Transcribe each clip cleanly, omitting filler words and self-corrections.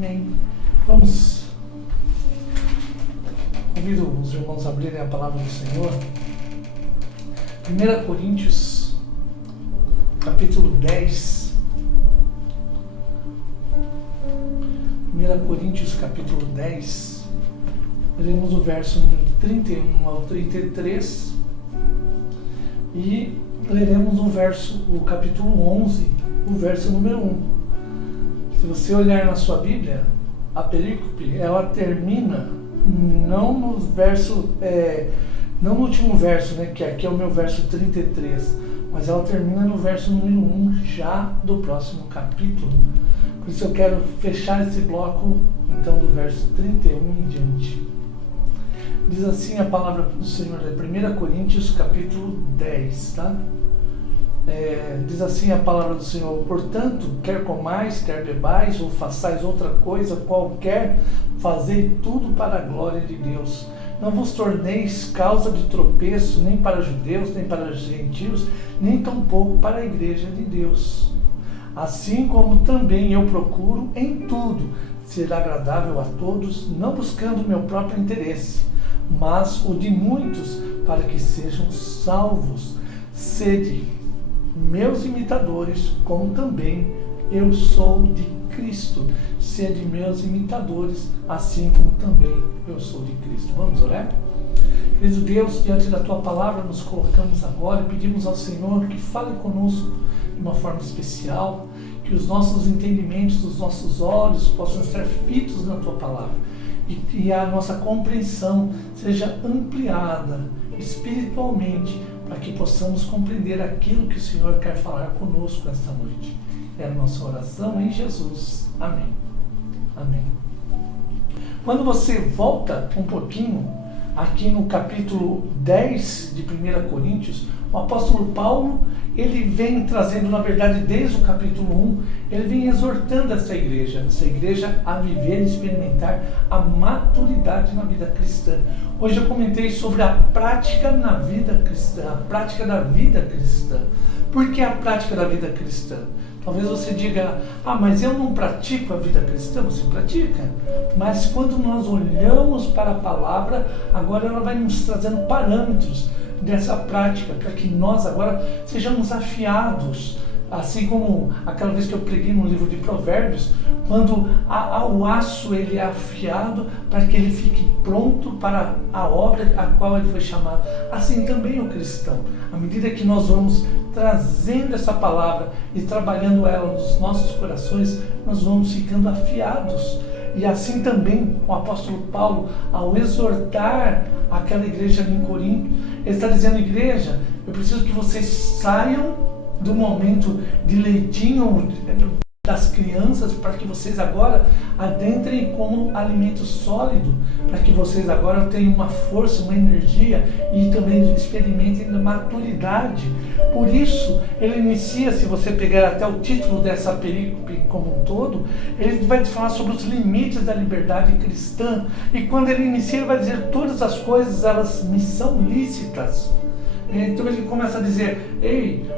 Amém. Vamos. Convido os irmãos a abrirem a palavra do Senhor. 1 Coríntios, capítulo 10. 1 Coríntios, capítulo 10. Leremos o verso número 31 ao 33. E leremos o capítulo 11, o verso número 1. Se você olhar na sua Bíblia, a perícope, ela termina não no último verso, né, que aqui é o meu verso 33, mas ela termina no verso número 1 já do próximo capítulo. Por isso eu quero fechar esse bloco, então, do verso 31 em diante. Diz assim a palavra do Senhor, 1 Coríntios, capítulo 10, tá? Diz assim a palavra do Senhor: portanto, quer comais, quer bebais, ou façais outra coisa qualquer, fazei tudo para a glória de Deus. Não vos torneis causa de tropeço, nem para judeus, nem para gentios, nem tampouco para a igreja de Deus. Assim como também eu procuro em tudo ser agradável a todos, não buscando meu próprio interesse, mas o de muitos, para que sejam salvos. Sede meus imitadores, como também eu sou de Cristo. Sede meus imitadores, assim como também eu sou de Cristo. Vamos orar? Querido Deus, diante da Tua palavra nos colocamos agora e pedimos ao Senhor que fale conosco de uma forma especial, que os nossos entendimentos, os nossos olhos possam estar fitos na Tua palavra e a nossa compreensão seja ampliada espiritualmente, para que possamos compreender aquilo que o Senhor quer falar conosco esta noite. É a nossa oração em Jesus. Amém. Amém. Quando você volta um pouquinho, aqui no capítulo 10 de 1 Coríntios, o apóstolo Paulo, ele vem trazendo, na verdade, desde o capítulo 1, ele vem exortando essa igreja a viver e experimentar a maturidade na vida cristã. Hoje eu comentei sobre a prática na vida cristã, a prática da vida cristã. Por que a prática da vida cristã? Talvez você diga, mas eu não pratico a vida cristã. Você pratica, mas quando nós olhamos para a palavra, agora ela vai nos trazendo parâmetros dessa prática, para que nós agora sejamos afiados, assim como aquela vez que eu preguei no livro de Provérbios, quando o aço ele é afiado para que ele fique pronto para a obra a qual ele foi chamado. Assim também o cristão, à medida que nós vamos trazendo essa palavra e trabalhando ela nos nossos corações, nós vamos ficando afiados. E assim também o apóstolo Paulo, ao exortar aquela igreja ali em Corinto, ele está dizendo: igreja, eu preciso que vocês saiam do momento de leitinho das crianças, para que vocês agora adentrem como alimento sólido, para que vocês agora tenham uma força, uma energia e também experimentem maturidade. Por isso, ele inicia, se você pegar até o título dessa perícope como um todo, ele vai falar sobre os limites da liberdade cristã. E quando ele inicia, ele vai dizer: todas as coisas, elas me são lícitas. Então ele começa a dizer: ei,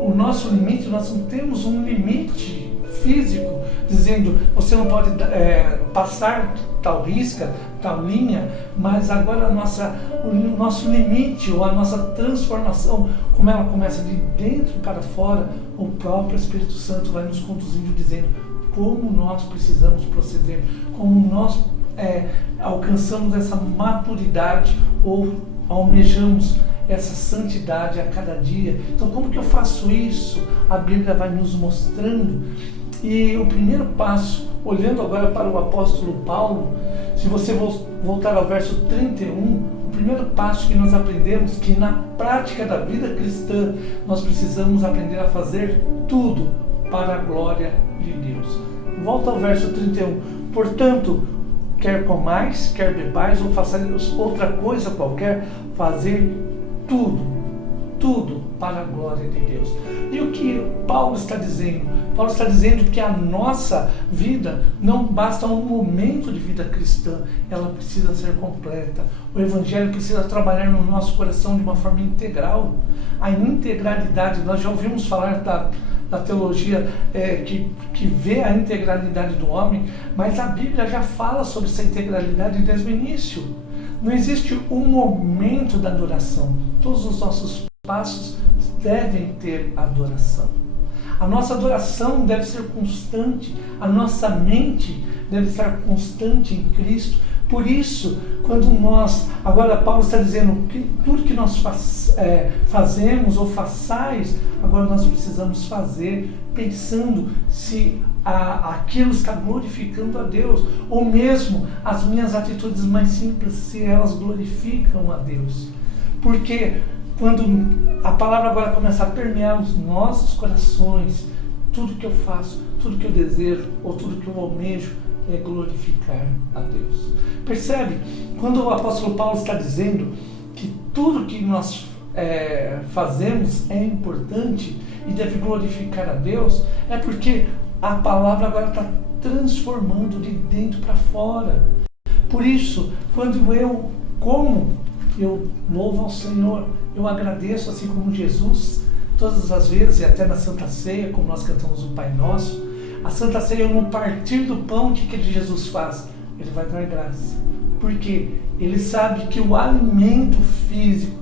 o nosso limite, nós não temos um limite físico, dizendo você não pode passar tal risca, tal linha, mas agora o nosso limite, ou a nossa transformação, como ela começa de dentro para fora, o próprio Espírito Santo vai nos conduzindo, dizendo como nós precisamos proceder, como nós alcançamos essa maturidade ou almejamos essa santidade a cada dia. Então, como que eu faço isso? A Bíblia vai nos mostrando. E o primeiro passo, olhando agora para o apóstolo Paulo, se você voltar ao verso 31, o primeiro passo que nós aprendemos, que na prática da vida cristã, nós precisamos aprender a fazer tudo para a glória de Deus. Volta ao verso 31. Portanto, quer comais, quer bebais, ou façais outra coisa qualquer, fazer tudo para a glória de Deus. E o que Paulo está dizendo? Paulo está dizendo que a nossa vida não basta um momento de vida cristã, ela precisa ser completa. O Evangelho precisa trabalhar no nosso coração de uma forma integral. A integralidade, nós já ouvimos falar da teologia que vê a integralidade do homem, mas a Bíblia já fala sobre essa integralidade desde o início. Não existe um momento da adoração. Todos os nossos passos devem ter adoração. A nossa adoração deve ser constante, a nossa mente deve estar constante em Cristo. Por isso, quando nós, agora Paulo está dizendo que tudo que nós fazemos ou façais, agora nós precisamos fazer pensando se aquilo está glorificando a Deus, ou mesmo as minhas atitudes mais simples, se elas glorificam a Deus. Porque quando a palavra agora começa a permear os nossos corações, tudo que eu faço, tudo que eu desejo, ou tudo que eu almejo, é glorificar a Deus. Percebe? Quando o apóstolo Paulo está dizendo que tudo que nós fazemos é importante e deve glorificar a Deus, é porque a palavra agora está transformando de dentro para fora. Por isso, quando eu louvo ao Senhor, eu agradeço, assim como Jesus, todas as vezes, e até na Santa Ceia, como nós cantamos o Pai Nosso, a Santa Ceia, no partir do pão, o que Jesus faz? Ele vai dar graça. Porque ele sabe que o alimento físico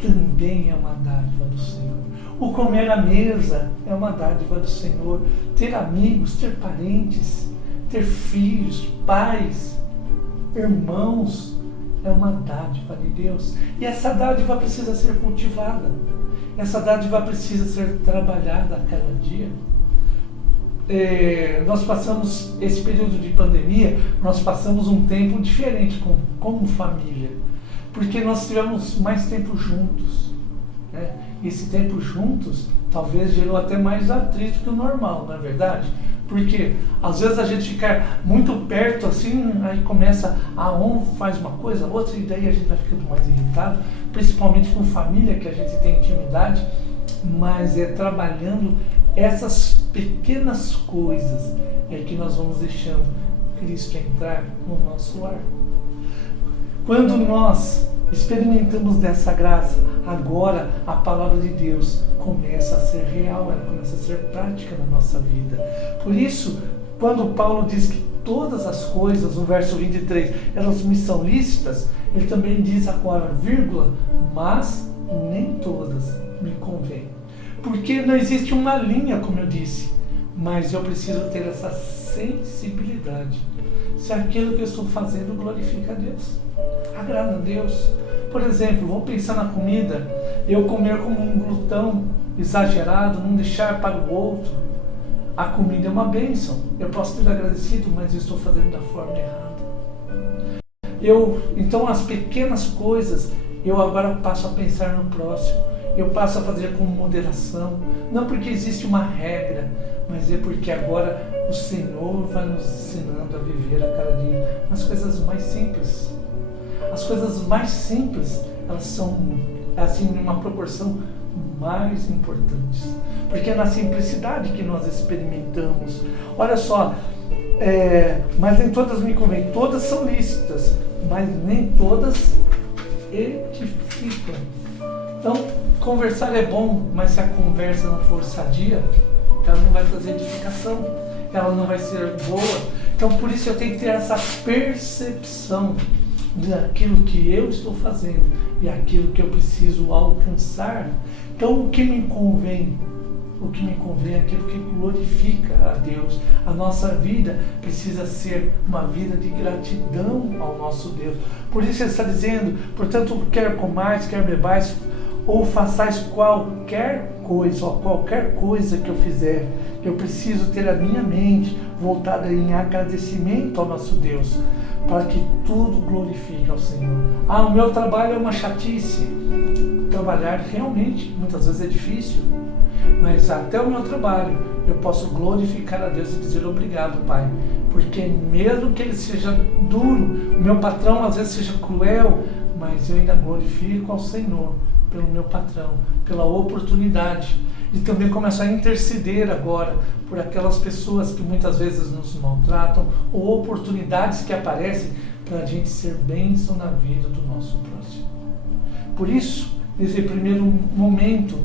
também é uma dádiva do Senhor. O comer à mesa é uma dádiva do Senhor. Ter amigos, ter parentes, ter filhos, pais, irmãos, é uma dádiva de Deus. E essa dádiva precisa ser cultivada. Essa dádiva precisa ser trabalhada a cada dia. Nós passamos esse período de pandemia, nós passamos um tempo diferente como família, porque nós tivemos mais tempo juntos, né? E esse tempo juntos talvez gerou até mais atrito que o normal, não é verdade? Porque às vezes a gente fica muito perto assim, aí começa um faz uma coisa, outra, e daí a gente vai ficando mais irritado, principalmente com família que a gente tem intimidade, mas trabalhando essas pequenas coisas que nós vamos deixando Cristo entrar no nosso lar. Quando nós experimentamos dessa graça, agora a palavra de Deus começa a ser real, ela começa a ser prática na nossa vida. Por isso, quando Paulo diz que todas as coisas, no verso 23, elas me são lícitas, ele também diz agora, vírgula, mas nem todas me convêm. Porque não existe uma linha, como eu disse, mas eu preciso ter essa sensibilidade. Se aquilo que eu estou fazendo glorifica a Deus, agrada a Deus. Por exemplo, vamos pensar na comida, eu comer como um glutão exagerado, não deixar para o outro. A comida é uma bênção, eu posso ter agradecido, mas eu estou fazendo da forma errada. Então as pequenas coisas, eu agora passo a pensar no próximo. Eu passo a fazer com moderação, não porque existe uma regra, mas é porque agora o Senhor vai nos ensinando a viver a cada dia as coisas mais simples. As coisas mais simples, elas são assim numa proporção mais importantes, porque é na simplicidade que nós experimentamos. Olha só, mas nem todas me convêm, todas são lícitas, mas nem todas edificam. Então, conversar é bom, mas se a conversa não for sadia, ela não vai trazer edificação, ela não vai ser boa. Então, por isso eu tenho que ter essa percepção daquilo que eu estou fazendo e aquilo que eu preciso alcançar. Então, o que me convém? O que me convém é aquilo que glorifica a Deus. A nossa vida precisa ser uma vida de gratidão ao nosso Deus. Por isso ele está dizendo, portanto, quer comais, quer bebais, ou façais qualquer coisa, ou qualquer coisa que eu fizer, eu preciso ter a minha mente voltada em agradecimento ao nosso Deus, para que tudo glorifique ao Senhor. O meu trabalho é uma chatice. Trabalhar realmente, muitas vezes é difícil, mas até o meu trabalho eu posso glorificar a Deus e dizer obrigado, Pai, porque mesmo que ele seja duro, o meu patrão às vezes seja cruel, mas eu ainda glorifico ao Senhor pelo meu patrão, pela oportunidade. E também começo a interceder agora por aquelas pessoas que muitas vezes nos maltratam, ou oportunidades que aparecem para a gente ser bênção na vida do nosso próximo. Por isso, nesse primeiro momento,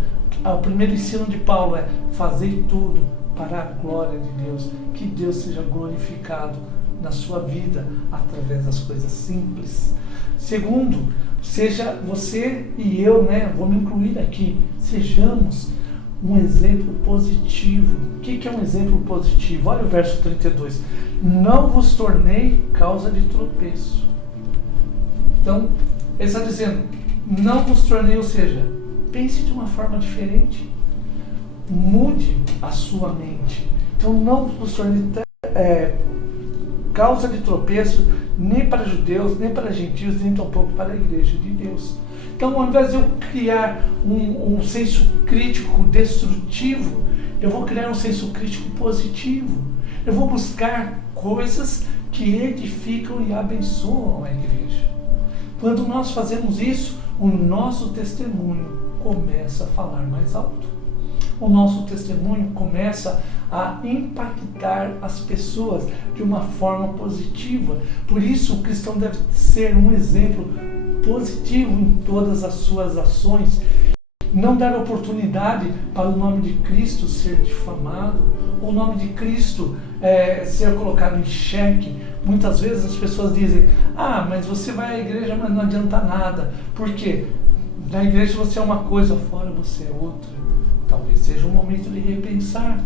o primeiro ensino de Paulo é: fazer tudo para a glória de Deus, que Deus seja glorificado na sua vida através das coisas simples. Segundo, seja você e eu, vou me incluir aqui, sejamos um exemplo positivo. O que é um exemplo positivo? Olha o verso 32. Não vos tornei causa de tropeço. Então, ele está dizendo, não vos tornei, ou seja, pense de uma forma diferente. Mude a sua mente. Então, não vos tornei causa de tropeço nem para judeus, nem para gentios, nem tampouco para a igreja de Deus. Então, ao invés de eu criar um senso crítico destrutivo, eu vou criar um senso crítico positivo. Eu vou buscar coisas que edificam e abençoam a igreja. Quando nós fazemos isso, o nosso testemunho começa a falar mais alto. O nosso testemunho começa a impactar as pessoas de uma forma positiva. Por isso, o cristão deve ser um exemplo positivo em todas as suas ações. Não dar oportunidade para o nome de Cristo ser difamado, ou o nome de Cristo ser colocado em xeque. Muitas vezes as pessoas dizem, mas você vai à igreja, mas não adianta nada. Por quê? Na igreja você é uma coisa, fora você é outra. Talvez seja um momento de repensar.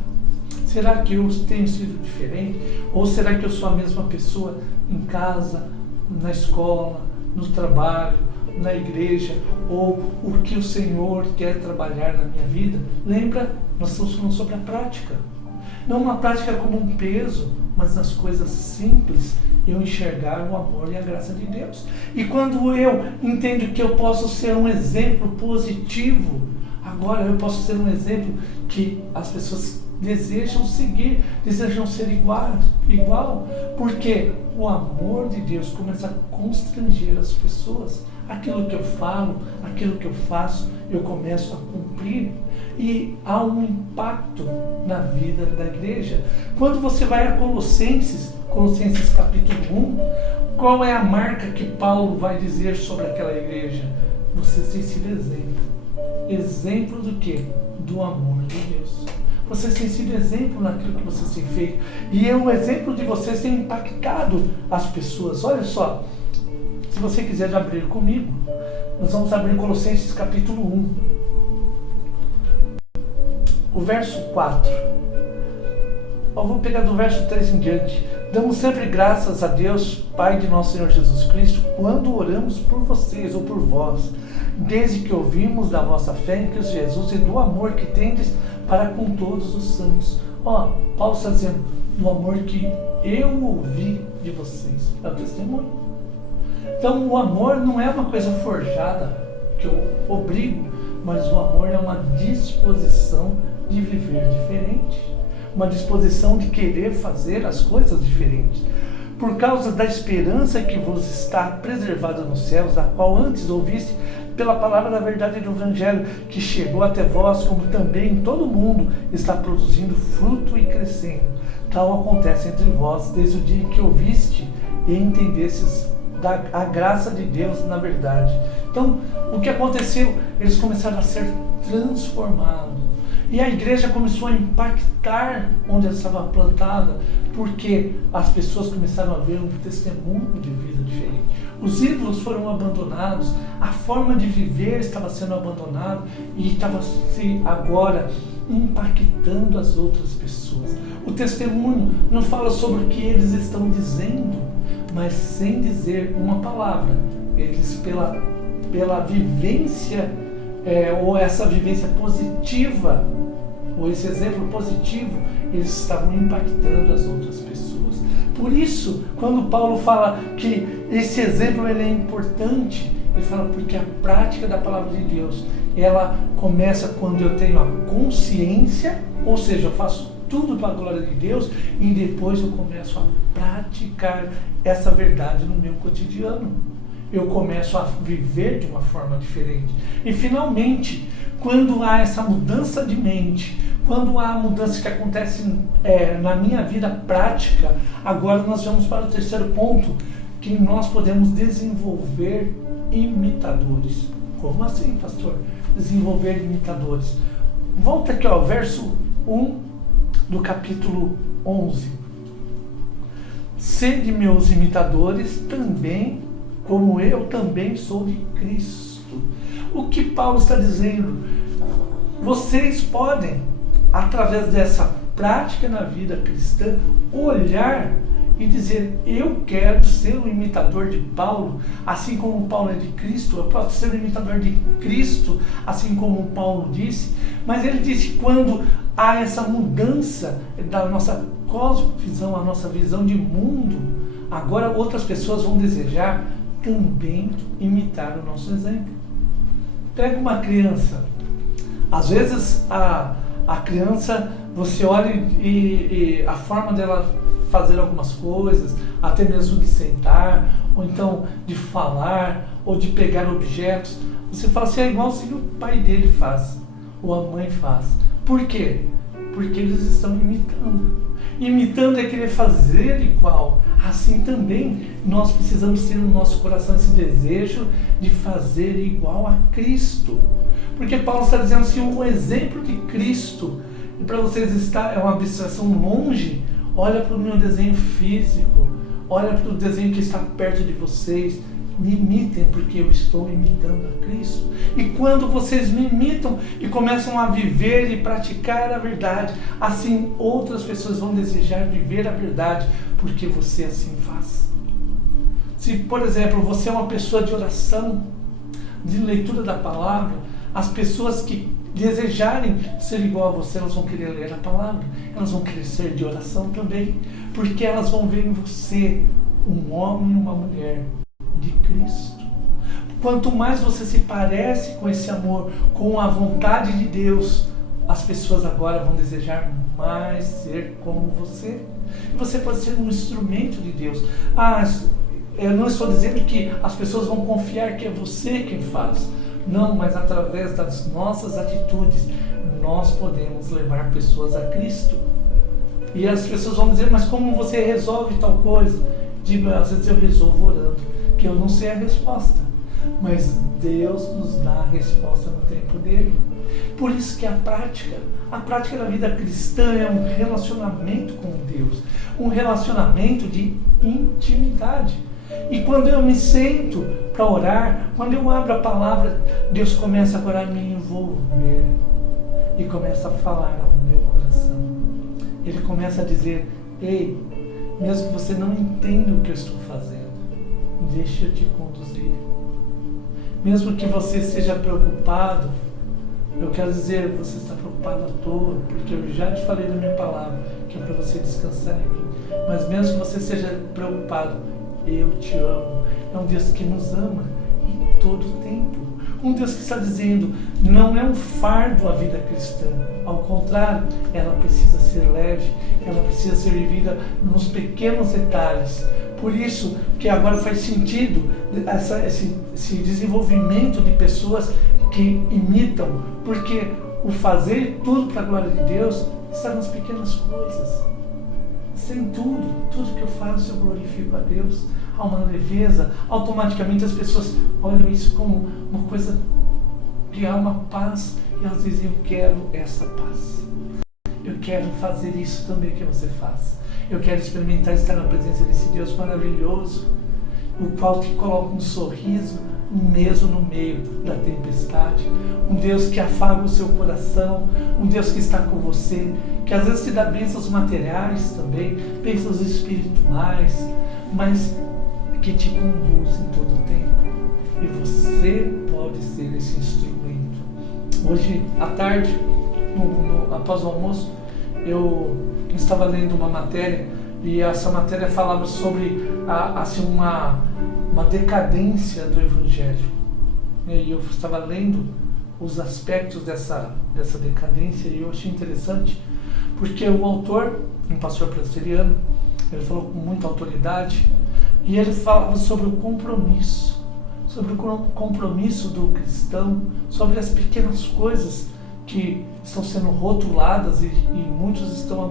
Será que eu tenho sido diferente? Ou será que eu sou a mesma pessoa em casa, na escola, no trabalho, na igreja? Ou o que o Senhor quer trabalhar na minha vida? Lembra, nós estamos falando sobre a prática. Não uma prática como um peso, mas nas coisas simples, eu enxergar o amor e a graça de Deus. E quando eu entendo que eu posso ser um exemplo positivo, agora eu posso ser um exemplo que as pessoas desejam seguir, desejam ser igual, porque o amor de Deus começa a constranger as pessoas. Aquilo que eu falo, aquilo que eu faço, eu começo a cumprir. E há um impacto na vida da igreja. Quando você vai a Colossenses capítulo 1, qual é a marca que Paulo vai dizer sobre aquela igreja? Vocês têm sido exemplo. Exemplo do quê? Do amor de Deus. Vocês têm sido exemplo naquilo que vocês têm feito. E o exemplo de vocês tem impactado as pessoas. Olha só, se você quiser abrir comigo, nós vamos abrir Colossenses capítulo 1. O verso 4. Eu vou pegar do verso 3 em diante. Damos sempre graças a Deus, Pai de nosso Senhor Jesus Cristo, quando oramos por vocês ou por vós, desde que ouvimos da vossa fé em Cristo Jesus e do amor que tendes para com todos os santos. Paulo está dizendo, do amor que eu ouvi de vocês. É o testemunho. Então, o amor não é uma coisa forjada, que eu obrigo, mas o amor é uma disposição de viver diferente. Uma disposição de querer fazer as coisas diferentes. Por causa da esperança que vos está preservada nos céus, da qual antes ouviste pela palavra da verdade do Evangelho, que chegou até vós, como também em todo mundo está produzindo fruto e crescendo. Tal acontece entre vós, desde o dia em que ouviste e entendestes a graça de Deus na verdade. Então, o que aconteceu? Eles começaram a ser transformados. E a igreja começou a impactar onde ela estava plantada, porque as pessoas começaram a ver um testemunho de vida diferente. Os ídolos foram abandonados, a forma de viver estava sendo abandonada e estava se agora impactando as outras pessoas. O testemunho não fala sobre o que eles estão dizendo, mas sem dizer uma palavra. Eles, pela vivência, ou essa vivência positiva, ou esse exemplo positivo, eles estavam impactando as outras pessoas. Por isso, quando Paulo fala que esse exemplo ele é importante, ele fala porque a prática da palavra de Deus, ela começa quando eu tenho a consciência, ou seja, eu faço tudo para a glória de Deus, e depois eu começo a praticar essa verdade no meu cotidiano. Eu começo a viver de uma forma diferente. E finalmente, quando há essa mudança de mente, quando há a mudança que acontece na minha vida prática, agora nós vamos para o terceiro ponto, que nós podemos desenvolver imitadores. Como assim, pastor? Desenvolver imitadores. Volta aqui, verso 1 do capítulo 11. Sede meus imitadores também, como eu também sou de Cristo. O que Paulo está dizendo? Vocês podem, através dessa prática na vida cristã, olhar e dizer: eu quero ser um imitador de Paulo, assim como Paulo é de Cristo. Eu posso ser um imitador de Cristo, assim como Paulo disse. Mas ele disse: quando há essa mudança da nossa cosmovisão, a nossa visão de mundo, agora outras pessoas vão desejar também imitar o nosso exemplo. Pega uma criança. Às vezes a criança, você olha e a forma dela fazer algumas coisas, até mesmo de sentar, ou então de falar, ou de pegar objetos, você fala assim: é igualzinho o pai dele faz, ou a mãe faz. Por quê? Porque eles estão imitando. Imitando é querer fazer igual. Assim também nós precisamos ter no nosso coração esse desejo de fazer igual a Cristo. Porque Paulo está dizendo assim: o exemplo de Cristo, e para vocês é uma abstração longe, olha para o meu desenho físico, olha para o desenho que está perto de vocês, me imitem, porque eu estou imitando a Cristo. E quando vocês me imitam e começam a viver e praticar a verdade, assim outras pessoas vão desejar viver a verdade, porque você assim faz. Se, por exemplo, você é uma pessoa de oração, de leitura da palavra, as pessoas que desejarem ser igual a você, elas vão querer ler a palavra, elas vão querer ser de oração também, porque elas vão ver em você um homem e uma mulher de Cristo. Quanto mais você se parece com esse amor, com a vontade de Deus, as pessoas agora vão desejar mais ser como você. E você pode ser um instrumento de Deus. Eu não estou dizendo que as pessoas vão confiar que é você quem faz. Não, mas através das nossas atitudes, nós podemos levar pessoas a Cristo. E as pessoas vão dizer: mas como você resolve tal coisa? Digo: às vezes eu resolvo orando, que eu não sei a resposta, mas Deus nos dá a resposta no tempo dele. Por isso que a prática da vida cristã é um relacionamento com Deus, um relacionamento de intimidade. E quando eu me sento para orar, quando eu abro a palavra, Deus começa agora a me envolver e começa a falar ao meu coração. Ele começa a dizer: ei, mesmo que você não entenda o que eu estou fazendo, deixa eu te conduzir. Mesmo que você esteja preocupado, eu quero dizer: você está preocupado à toa, porque eu já te falei na minha palavra que é para você descansar em mim. Mas mesmo que você esteja preocupado, eu te amo. É um Deus que nos ama em todo o tempo. Um Deus que está dizendo: não é um fardo a vida cristã. Ao contrário, ela precisa ser leve, ela precisa ser vivida nos pequenos detalhes. Por isso que agora faz sentido esse desenvolvimento de pessoas que imitam, porque o fazer tudo para a glória de Deus está nas pequenas coisas. Sem tudo que eu faço eu glorifico a Deus. Há uma leveza, automaticamente as pessoas olham isso como uma coisa que há uma paz, e elas dizem: eu quero essa paz. Eu quero fazer isso também que você faz. Eu quero experimentar estar na presença desse Deus maravilhoso, o qual te coloca um sorriso mesmo no meio da tempestade. Um Deus que afaga o seu coração, um Deus que está com você, que às vezes te dá bênçãos materiais também, bênçãos espirituais, mas que te conduz em todo o tempo. E você pode ser esse instrumento. Hoje à tarde, após o almoço, eu estava lendo uma matéria, e essa matéria falava sobre assim, uma decadência do Evangelho. E eu estava lendo os aspectos dessa decadência, e eu achei interessante, porque o autor, um pastor presbiteriano, ele falou com muita autoridade, e ele falava sobre o compromisso do cristão, sobre as pequenas coisas que estão sendo rotuladas, e muitos estão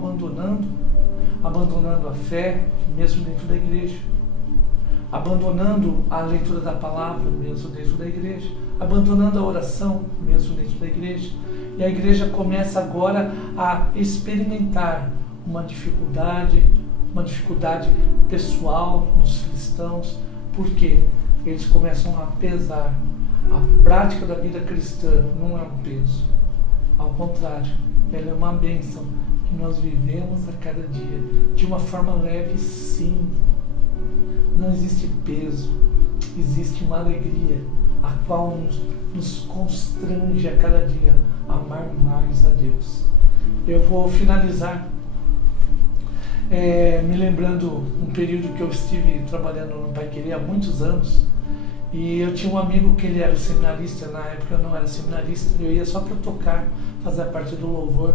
abandonando a fé, mesmo dentro da igreja, abandonando a leitura da palavra, mesmo dentro da igreja, abandonando a oração, mesmo dentro da igreja. E a igreja começa agora a experimentar uma dificuldade pessoal nos cristãos, porque eles começam a pesar. A prática da vida cristã não é um peso, ao contrário, ela é uma bênção que nós vivemos a cada dia, de uma forma leve, sim. Não existe peso, existe uma alegria, a qual nos constrange a cada dia a amar mais a Deus. Eu vou finalizar me lembrando um período que eu estive trabalhando no Pai Querer há muitos anos, e eu tinha um amigo que ele era seminarista. Na época eu não era seminarista, eu ia só para tocar, fazer parte do louvor,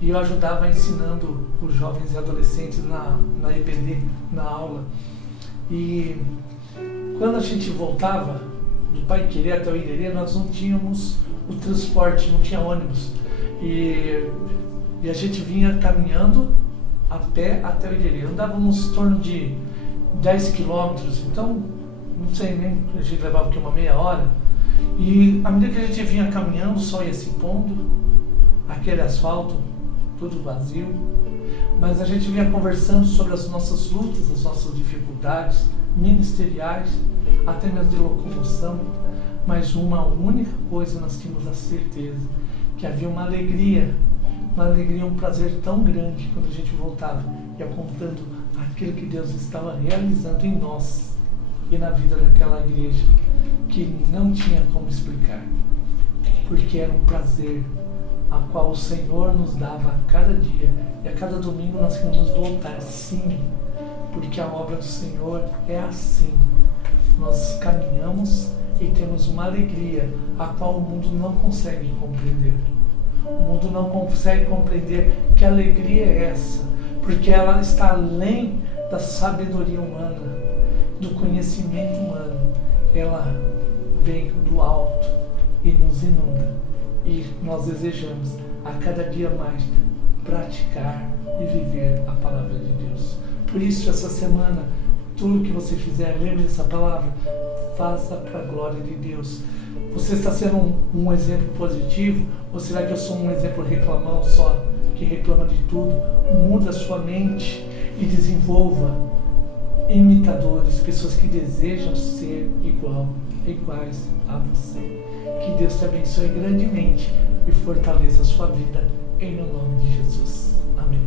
e eu ajudava ensinando os jovens e adolescentes na EPD, na aula. E quando a gente voltava do Pai Querer até o Irerê, nós não tínhamos o transporte, não tinha ônibus, e a gente vinha caminhando a pé até o Irerê. Andávamos em torno de 10 quilômetros, então não sei nem, a gente levava aqui uma meia hora, e à medida que a gente vinha caminhando, o sol ia se pondo, aquele asfalto tudo vazio, mas a gente vinha conversando sobre as nossas lutas, as nossas dificuldades ministeriais, até mesmo de locomoção, mas uma única coisa nós tínhamos a certeza, que havia uma alegria, um prazer tão grande quando a gente voltava, ia contando aquilo que Deus estava realizando em nós e na vida daquela igreja, que não tinha como explicar, porque era um prazer a qual o Senhor nos dava a cada dia, e a cada domingo nós queremos voltar, sim, porque a obra do Senhor é assim. Nós caminhamos e temos uma alegria a qual o mundo não consegue compreender. O mundo não consegue compreender que alegria é essa, porque ela está além da sabedoria humana, do conhecimento humano. Ela vem do alto e nos inunda, e nós desejamos a cada dia mais praticar e viver a palavra de Deus. Por isso, essa semana, tudo que você fizer, lembre dessa palavra, faça para a glória de Deus. Você está sendo um exemplo positivo, ou será que eu sou um exemplo reclamão só, que reclama de tudo? Muda a sua mente e desenvolva imitadores, pessoas que desejam ser iguais a você. Que Deus te abençoe grandemente e fortaleça a sua vida, em nome de Jesus. Amém.